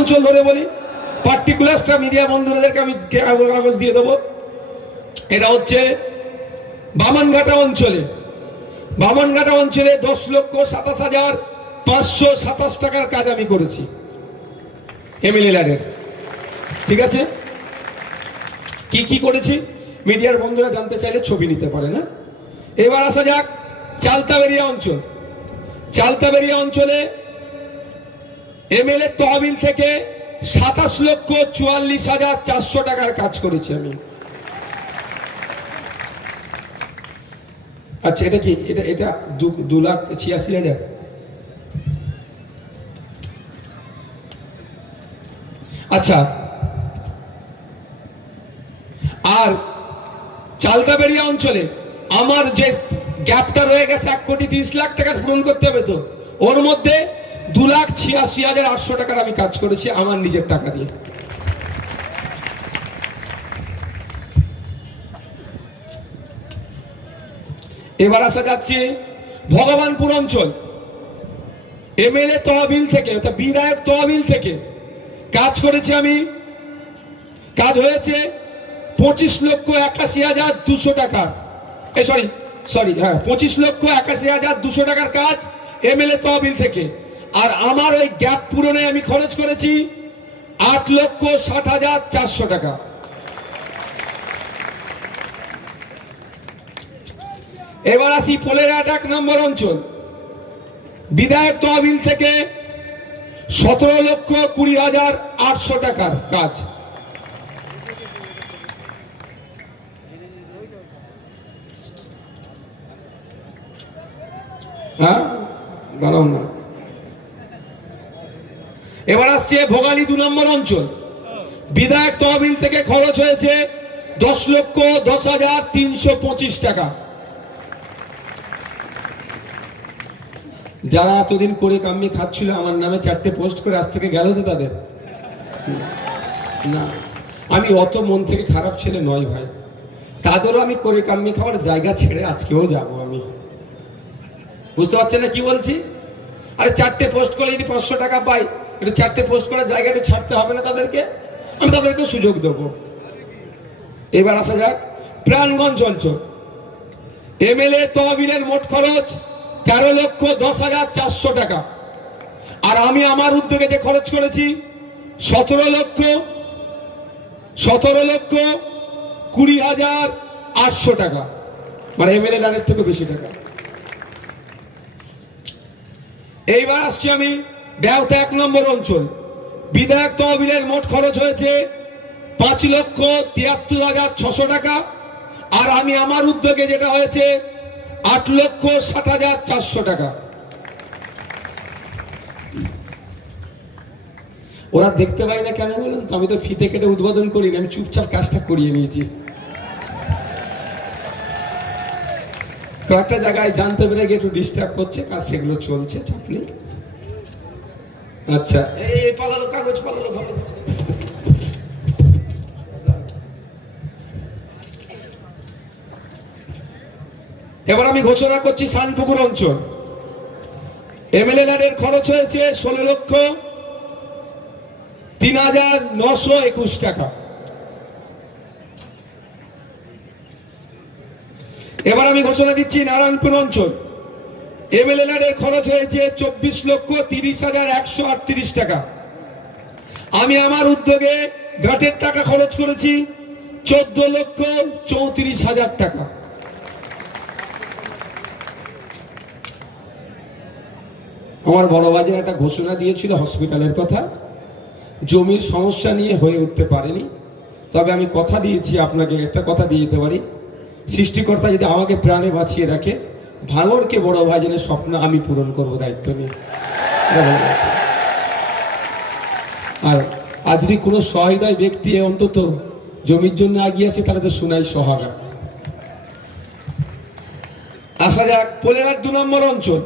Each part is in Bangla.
অঞ্চল ধরে বলি, পার্টিকুলারটা মিডিয়া বন্ধুদেরকে আমি কাগজ দিয়ে দেবো। এটা হচ্ছে বামনঘাটা অঞ্চলে, বামনঘাটা অঞ্চলে 10,27,527 টাকার কাজ আমি করেছি এমএলএ ল্যাডের। ঠিক আছে, কি কি করেছি মিডিয়ার বন্ধুরা জানতে চাইলে ছবি নিতে পারে না। এবার আসা যাক চালতাবেরিয়া অঞ্চল। চালতাবেরিয়া অঞ্চলে এমএলএ তহবিল থেকে 27,44,400 টাকার কাজ করেছি আমি। আচ্ছা, এটা কি? এটা 2,86,000। আচ্ছা, আর চালতাবেরিয়া অঞ্চলে আমার যে গ্যাপটা রয়ে গেছে 1,30,00,000 টাকা পূরণ করতে হবে, তো ওর মধ্যে 2,86,800 টাকার আমি কাজ করেছি আমার নিজের টাকা দিয়ে। এবার আসা যাচ্ছে ভগবানপুর অঞ্চল। এমএলএ তহবিল থেকে অর্থাৎ বিধায়ক তহবিল থেকে কাজ করেছি আমি। কাজ হয়েছে 25,81,200 টাকা। সরি, হ্যাঁ, 25,81,200 টাকার কাজ এমএলএ তহবিল থেকে। আর আমার ওই গ্যাপ পূরণে আমি খরচ করেছি 8,60,400 টাকা। এবার আসি পোলেরহাট 1 নম্বর অঞ্চল। বিধায়ক তহবিল থেকে 17,20,800 টাকার কাজ। হ্যাঁ, দাঁড়াও না। এবার আসছে ভোগালী 2 নম্বর অঞ্চল। বিধায়ক তহবিল থেকে খরচ হয়েছে 10,10,325 টাকা। যারা এতদিন করে কাম্মি খাচ্ছিল আমার নামে 4টে পোস্ট করে আজ থেকে গেল তো তাদের না, আমি অত মন থেকে খারাপ ছেলে নয় ভাই। তাদেরও আমি করে কাম্মি খাওয়ার জায়গা ছেড়ে আজকেও যাব আমি। বুঝতে পারছেন না কি বলছি? আরে 4টে পোস্ট করলে যদি 500 টাকা পাই, এটা 4টে পোস্ট করার জায়গাটা ছাড়তে হবে না তাদেরকে? আমি তাদেরকে সুযোগ দেবো। এবার আসা যাক প্রাণগঞ্জ অঞ্চল। এমএলএ তহবিলের মোট খরচ 13,10,400 টাকা। আর আমি আমার উদ্যোগে যে খরচ করেছি 17,20,800 টাকা, মানে এমএলএ লাইনের থেকে বেশি টাকা। এইবার আসছি আমি বেহালা 1 নম্বর অঞ্চল। বিধায়ক তহবিলের মোট খরচ হয়েছে 5,73,600 টাকা। আর আমি আমার উদ্যোগে যেটা হয়েছে 8,60,400 টাকা। ওরা দেখতে পাই না কেন বলুন তো? আমি তো ফিতে কেটে উদ্বোধন করিনি, আমি চুপচাপ কাজটা করিয়ে নিয়েছি। কয়েকটা জায়গায় জানতে পেরে গিয়ে একটু ডিস্টার্ব করছে, কাজ সেগুলো চলছে, চাপ নেই। আচ্ছা, এই পালালো কাগজ, পালালো, ধরো। এবার আমি ঘোষণা করছি শানপুকুর অঞ্চল। এমএলএ ল্যাডের খরচ হয়েছে 16,03,921 টাকা। এবার আমি ঘোষণা দিচ্ছি নারায়ণপুর অঞ্চল। এমএলএ ল্যাডের খরচ হয়েছে 24,30,138 টাকা। আমি আমার উদ্যোগে ঘাটের টাকা খরচ করেছি 14,34,000 টাকা। আমার বড় বাজার একটা ঘোষণা দিয়েছিল হসপিটালের কথা, জমির সমস্যা নিয়ে হয়ে উঠতে পারেনি। তবে আমি কথা দিয়েছি, আপনাকে একটা কথা দিয়ে দিতে পারি, সৃষ্টিকর্তা যদি আমাকে প্রাণে বাঁচিয়ে রাখে, ভাঙড়কে বড় ভাজনের স্বপ্ন আমি পূরণ করব দায়িত্ব নিয়ে। আর যদি কোনো সহৃদয় ব্যক্তি অন্তত জমির জন্য এগিয়ে আসে, তাহলে তো শোনাই সোহাগা। আসা যাক পোলেরহাট 2 নম্বর অঞ্চল।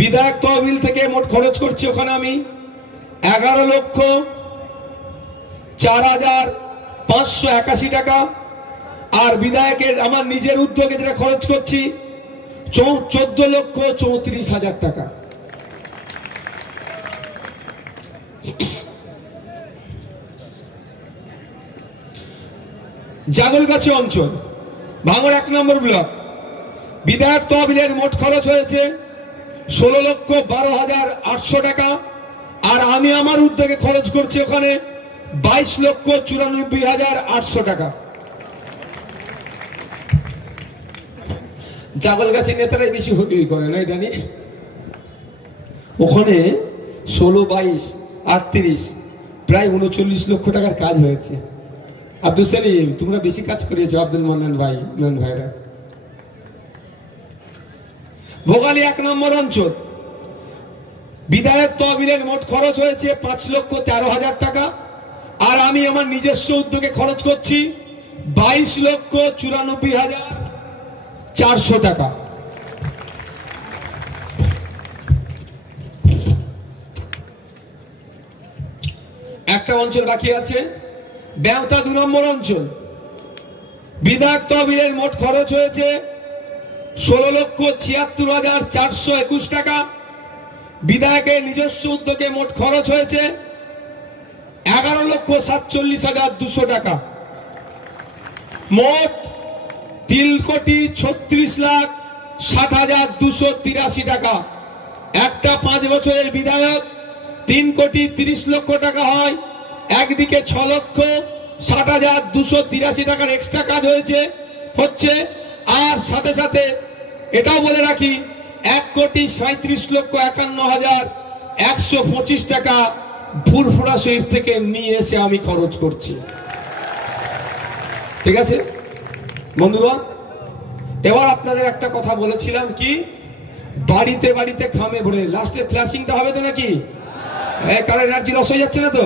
বিধায়ক তহবিল থেকে মোট খরচ করছি ওখানে আমি 11,04,581 টাকা। আর বিধায়কের আমার নিজের উদ্যোগে যেটা খরচ করছি 14,34,000 টাকা। জাগলগাছি অঞ্চল, ভাঙড় 1 নম্বর ব্লক। বিধায়ক তহবিলের মোট খরচ হয়েছে 16,12,800 টাকা, আর আমি আমার উদ্যোগে খরচ করছি ওখানে 22,94,800 টাকা। জাগলগাছি নেতারাই বেশি হই করে না এটা নিয়ে। ওখানে 16, 22, 38 প্রায় 39 লক্ষ টাকার কাজ হয়েছে। আব্দুল সেলিম, তোমরা বেশি কাজ করিয়েছো, আব্দুল মান্নান ভাই, ইমরান ভাইরা। ভোগালী 1 নম্বর অঞ্চল, বিধায়ক তহবিলের মোট খরচ হয়েছে 5,13,000 টাকা, আর আমি আমার নিজস্ব উদ্যোগে খরচ করছি 22,94,400 টাকা। একটা অঞ্চল বাকি আছে, বেওতা 2 নম্বর অঞ্চল। বিধায়ক তহবিলের মোট খরচ হয়েছে 16,76,421 টাকা। বিধায়কের নিজস্ব উদ্যোগে মোট খরচ হয়েছে 11,47,200 টাকা। মোট 3,36,60,283 টাকা। একটা 5 বছরের বিধায়ক 3,30,00,000 টাকা হয়, একদিকে 6,60,283 টাকার এক্সট্রা কাজ হচ্ছে। আর সাথে সাথে এটাও বলে রাখি 1,37,51,125 টাকা ফুরফুরা শরীফ থেকে নিয়ে এসে আমি খরচ করছি। ঠিক আছে বন্ধুগণ, এবার আপনাদের একটা কথা বলেছিলাম, কি বাড়িতে বাড়িতে খামে ভরে লাস্টে ফ্ল্যাশিংটা হবে তো নাকি? কারণ এনার্জি লস হয়ে যাচ্ছে না তো?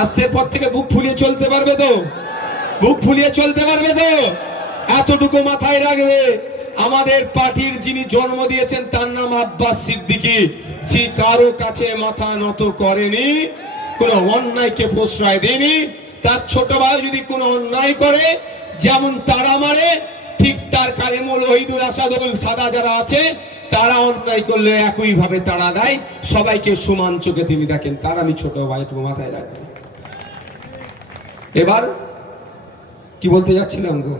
আজকের পর থেকে বুক ফুলিয়ে চলতে পারবে তো? বুক ফুলিয়ে চলতে পারবে তো? এতটুকু মাথায় রাখবে, আমাদের পার্টির যিনি জন্ম দিয়েছেন তার নাম আব্বাস সিদ্দিকী, যে কারো কাছে মাথা নত করেনি, কোন অন্যায়কে প্রশ্রয় দেয়নি। তার ছোট ভাই যদি কোনো অন্যায় করে যেমন তারা মারে, ঠিক তার কালিমুল ওহিদুল আসাদুল সাদা যারা আছে তারা অন্যায় করলে একই ভাবে তারা দেয়, সবাইকে সমান চোখে তিনি দেখেন। তার আমি ছোট ভাই, একটু মাথায় রাখবেন। এবার কি বলতে যাচ্ছিলাম গো,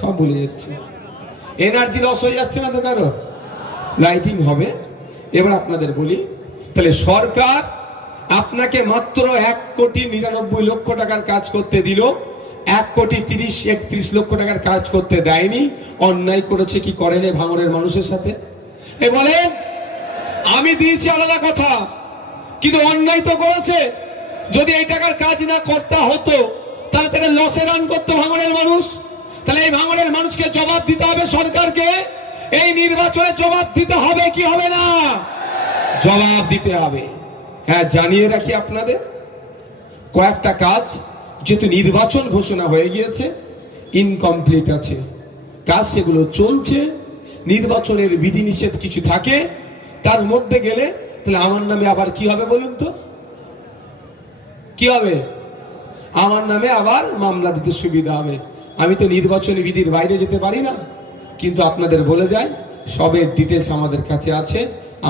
সব ভুলে যাচ্ছি। এনার্জি লস হয়ে যাচ্ছে না তো কারো? লাইটিং হবে। এবার আপনাদের বলি, তাহলে সরকার আপনাকে মাত্র 1,99,00,000 টাকার কাজ করতে দিল, 1,30,31,00,000 টাকার কাজ করতে দেয়নি। অন্যায় করেছে কি করেনি ভাঙড়ের মানুষের সাথে? এ বলেন, আমি দিয়েছি আলাদা কথা, কিন্তু অন্যায় তো করেছে। যদি এই টাকার কাজ না করতে হতো তাহলে তারা লসে রান করতো ভাঙড়ের মানুষ। তাহলে এই ভাঙড়ের মানুষকে জবাব দিতে হবে সরকারকে। এই নির্বাচনে জবাব দিতে হবে কি হবে না? জবাব দিতে হবে। হ্যাঁ, জানিয়ে রাখি আপনাদের, কয়েকটা কাজ যেহেতু নির্বাচন ঘোষণা হয়ে গিয়েছে, ইনকমপ্লিট আছে কাজ, সেগুলো চলছে। নির্বাচনের বিধিনিষেধ কিছু থাকে, তার মধ্যে গেলে তাহলে আমার নামে আবার কি হবে বলুন তো? কি হবে? আমার নামে আবার মামলা দিতে সুবিধা হবে। আমি তো নির্বাচনী বিধির বাইরে যেতে পারি না। কিন্তু আপনাদের বলে যাই, সবের ডিটেলস আমাদের কাছে আছে,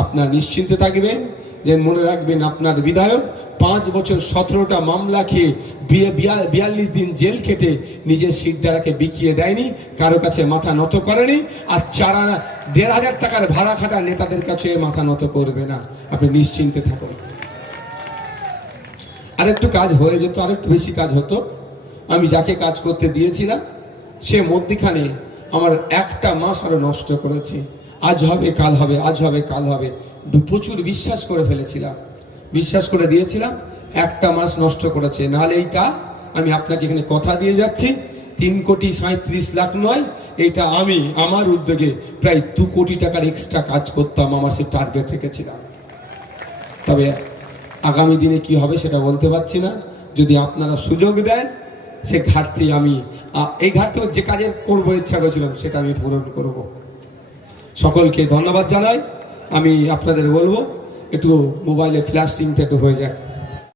আপনার নিশ্চিন্তে থাকবেন। যে মনে রাখবেন, আপনার বিধায়ক 5 বছর 17টা মামলা খেয়ে 42 দিন জেল খেটে নিজের সিটডারাকে বিকিয়ে দেয়নি, কারো কাছে মাথা নত করেনি, আর 1,500 টাকার ভাড়া খাটা নেতাদের কাছে মাথা নত করবে না। আপনি নিশ্চিন্তে থাকুন। আরেকটু কাজ হয়ে যেত, আরেকটু বেশি কাজ হতো। আমি যাকে কাজ করতে দিয়েছিলাম সে মধ্যখানে আমার একটা মাস আরো নষ্ট করেছে। আজ হবে কাল হবে, আজ হবে কাল হবে, প্রচুর বিশ্বাস করে ফেলেছিলাম, বিশ্বাস করে দিয়েছিলাম, একটা মাস নষ্ট করেছে। নাহলে এইটা আমি আপনাকে এখানে কথা দিয়ে যাচ্ছি, 3,37,00,000 নয়, এটা আমি আমার উদ্যোগে প্রায় 2 কোটি টাকার এক্সট্রা কাজ করতাম, আমার সে টার্গেট রেখেছিলাম। তবে আগামী দিনে কি হবে সেটা বলতে পারছি না। যদি আপনারা সুযোগ দেন, সে ঘাটতি আমি এই ঘাটতি যে কাজের করবো ইচ্ছা করেছিলাম সেটা আমি পূরণ করব। সকলকে ধন্যবাদ জানাই। আমি আপনাদের বলবো একটু মোবাইলে ফ্ল্যাশিংটা একটু হয়ে যাক।